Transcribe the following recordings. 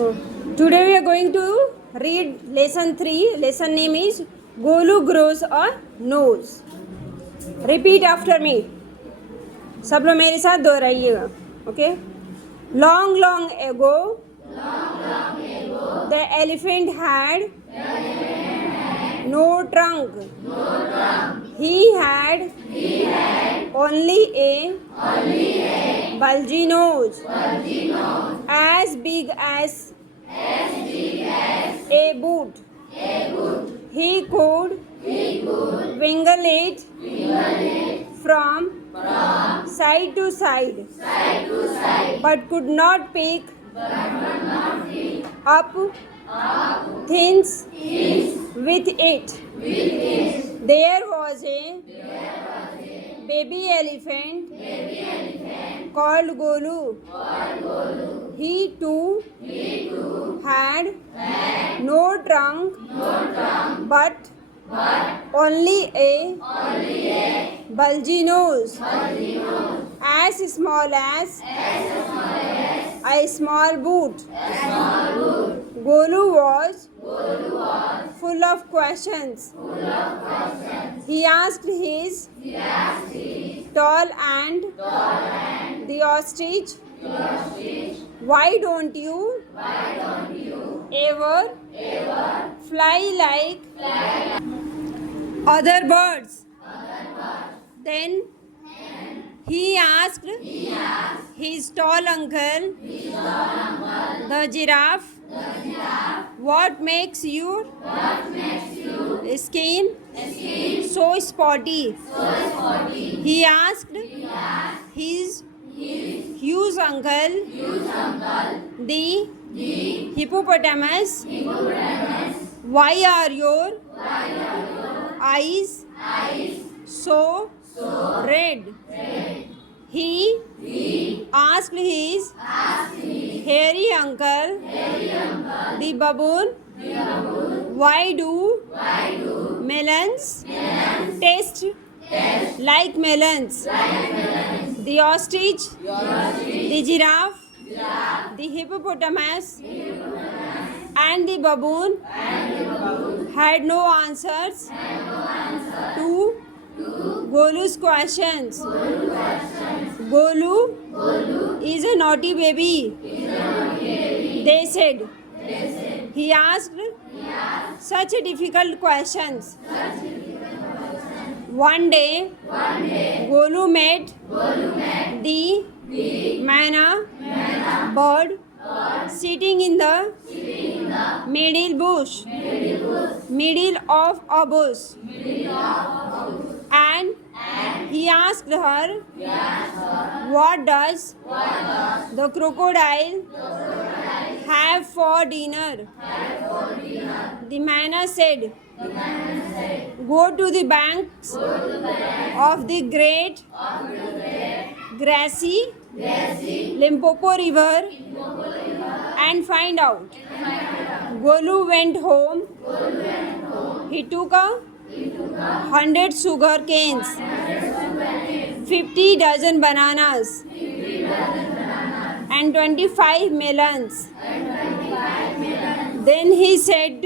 Oh. Today we are going to read lesson 3. Lesson name is Golu grows a nose. Repeat after me. सब लोग मेरे साथ दोहराइएगा. Okay. Long long ago, the elephant had no trunk. He had only a bulgy nose as big as a boot. He could wiggle it from side to side, but could not pick up things with it. There was a baby elephant called Golu. He too had no trunk, but only a bulgy nose, as small as a small boot. Golu was full of questions. He asked his tall and the ostrich, why don't you ever fly like other birds? Then he asked his tall uncle, the giraffe, what makes your skin so spotty? He asked his huge uncle, the hippopotamus, why are your eyes so red? He asked his hairy uncle, the baboon, why do melons taste like melons? The ostrich, the giraffe, the hippopotamus, and the baboon had no answers to Golu's questions. Golu is a naughty baby, they said. He asked such difficult questions. One day, Golu met the manna bird sitting in the middle of a bush, and he asked her, what does the crocodile have for dinner? The manna said, go to the banks of the great grassy Limpopo river and find out. Golu went home. He took 100 sugar canes, 50 dozen bananas, and 25 melons. Then he said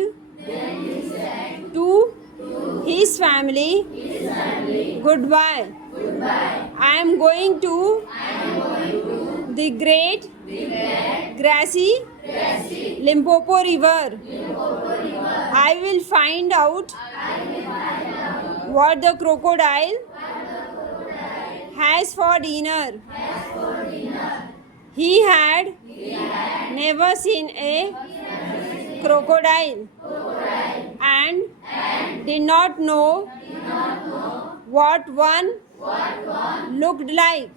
to his family, goodbye. I am going to the great grassy Limpopo river. I will find out what the crocodile has for dinner. He had never seen a crocodile and did not know what one looked like.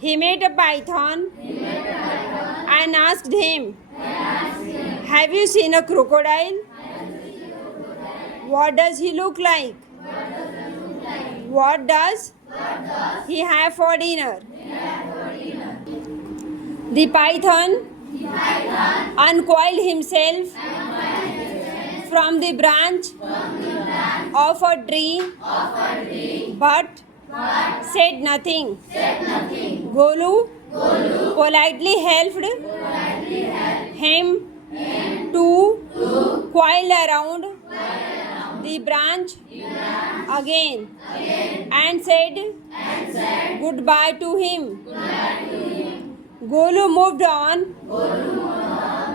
He met a python and asked him, have you seen a crocodile? What does he look like? What does he have for dinner? The python uncoiled himself from the branch of a tree, but said nothing. Golu politely helped him to coil around the branch again and said goodbye to him. Golu moved on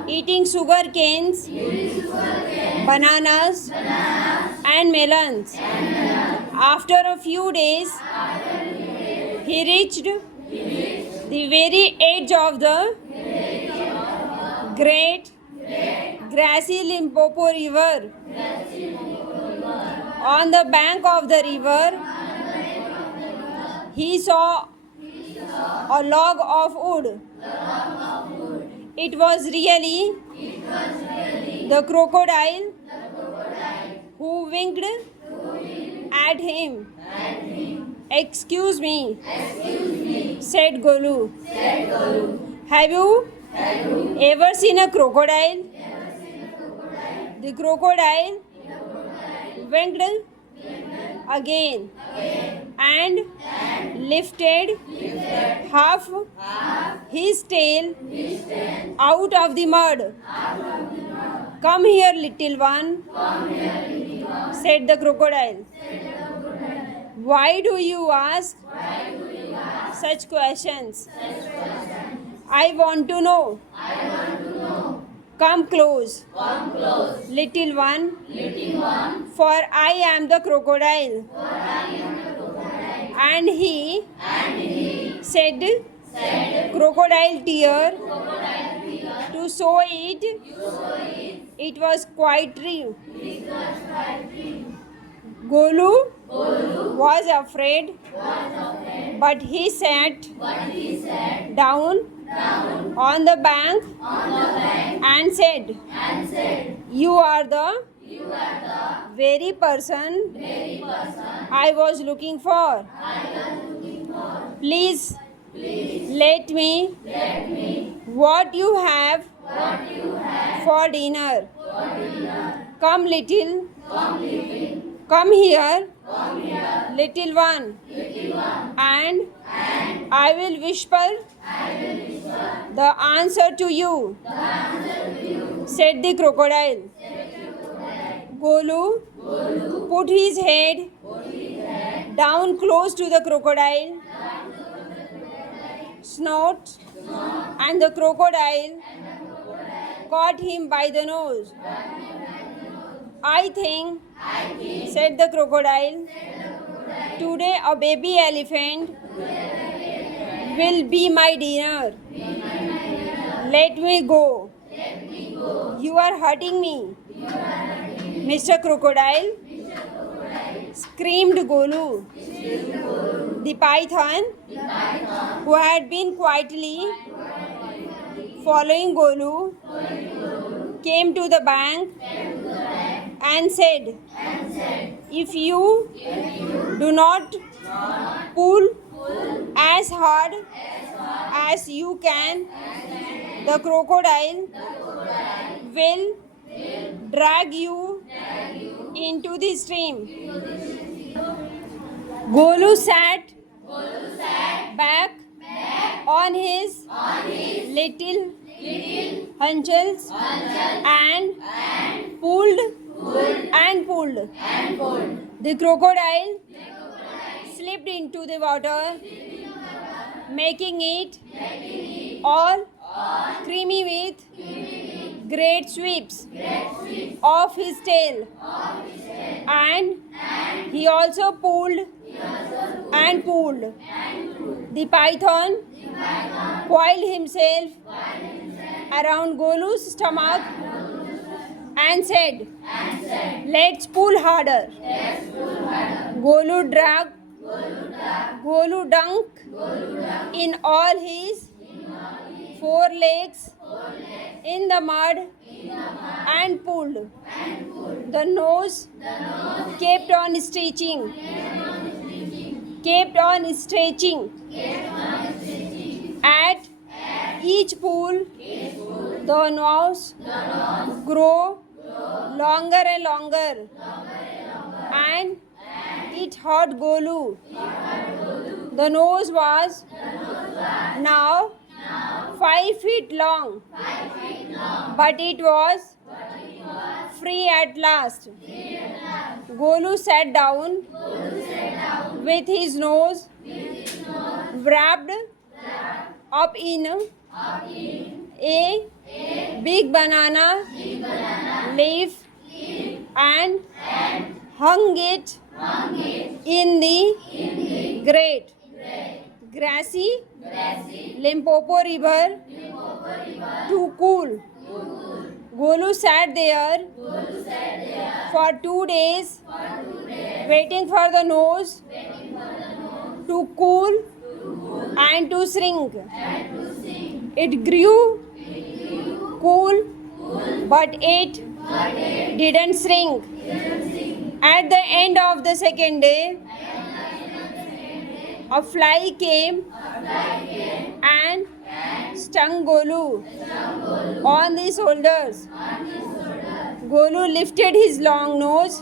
eating sugar canes, bananas, and melons. After a few days, he reached the very edge of the great grassy Limpopo River. On the bank of the river, he saw a log of wood. It was really the crocodile who winked at him. Excuse me, said Golu. Have you ever seen a crocodile? The crocodile winked again and lifted half his tail out of the mud. Come here, little one, said the crocodile. Why do you ask such questions? I want to know. Come close, little one, for I am the crocodile. And he said, crocodile tear, to show it. It was quite true. Golu was afraid, but he sat down on the bank and said, You are the very person I was looking for. Please let me what you have for dinner. Come here, little one, and I will whisper the answer to you, said the crocodile. Golu put his head down close to the crocodile snout, and the crocodile caught him by the nose. I think, said the crocodile, today a baby elephant will be my dinner. Let me go. You are hurting me, Mr. Crocodile, screamed Golu. The python, who had been quietly following Golu, came to the bank and said, If you do not pull as hard as you can, the crocodile will drag you into the stream. Golu sat back on his little haunches and pulled and pulled. The crocodile slipped into the water, making it all creamy with great sweeps of his tail. And he also pulled and pulled. The python coiled himself around Golu's stomach and said, Let's pull harder. Golu dunked in all his 4 legs in the mud and pulled. The nose kept on stretching. At each pull, the nose grew longer and longer, and it hurt Golu. The nose was now 5 feet long. But it was free at last. Golu sat down with his nose wrapped up in a big banana leaf and hung it in the great grassy Limpopo River to cool. Golu sat there for 2 days waiting for the nose to cool and to shrink. It grew cool, but it didn't shrink. At the end of the second day, a fly came and stung Golu on the shoulders. Golu lifted his long nose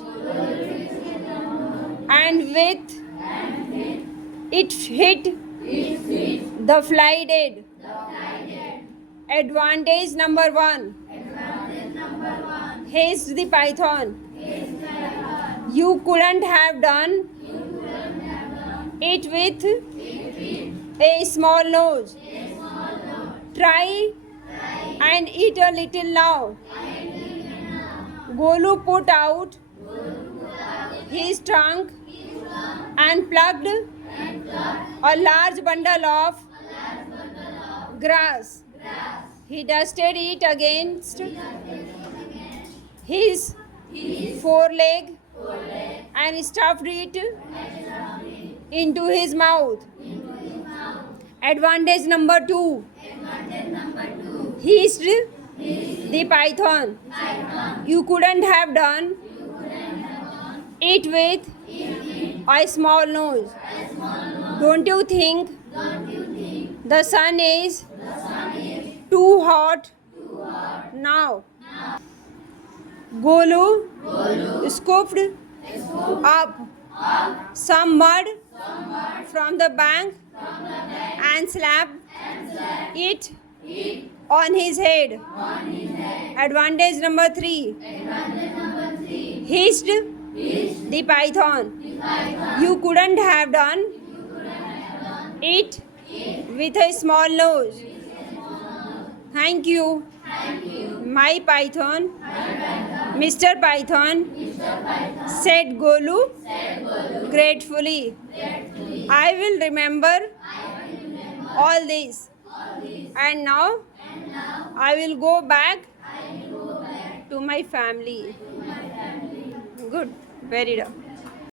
and with it hit the fly dead. Advantage number 1. Hissed the python. You couldn't have done it with a small nose. Try and eat a little now. Golu put out his trunk and plucked a large bundle of grass. He dusted it against his foreleg and stuffed it into his mouth. Advantage number 2. Hissed the python. You couldn't have done it with a small nose. Don't you think the sun is too hot now? Golu scooped up some mud from the bank and slapped it on his head. Advantage number 3. Hissed the python. You couldn't have done it with a small nose. Thank you. My python, Mr. Python, said Golu gratefully. I will remember all this. And now I will go back to my family. Good. Very good.